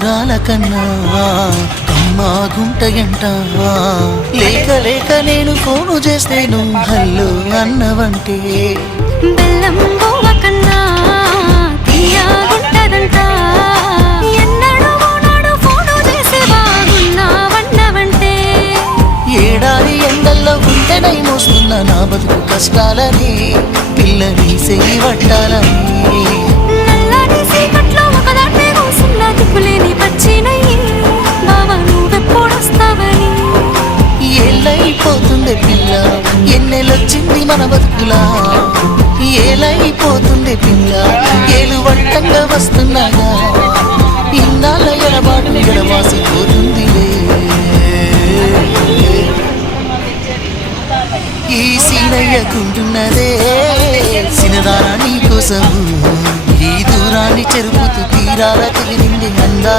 మధురాల కన్నా కమ్మా గుంటయంట లేక లేక నేను ఫోను చేస్తే నువ్వు హల్లో అన్నవంటే బెల్లం బొవ్వ కన్నా తీయగుంటదంట ఎన్నడూ నాడు ఫోను చేసి బాగున్నావన్నవంటే ఏడాది ఎండల్లో గుంటెనై మోస్తున్న నా బతుకు కష్టాలని పిల్లని చేయి పట్టాలని నల్లని సీకట్లో ఒకదాన్నే కూసున్న దిక్కులేని పచ్చినయ్యి బావ నువ్వెప్పుడొస్తావని ఏళ్ళైపోతుండే పిల్ల ఎన్నెలొచ్చింది మన బతుకులా ఏలైపోతుండే పిల్ల ఏలు వట్టంగా వస్తున్నాగా ఇన్నాళ్ళ ఎడబాటు ఎడవాసిపోతుందిలే ఈ సీనయ్యకుంటున్నదే సినదానా నీ కోసము ఈ దూరాన్ని చెరుపుతూ తీరాల తిరిగింది అందా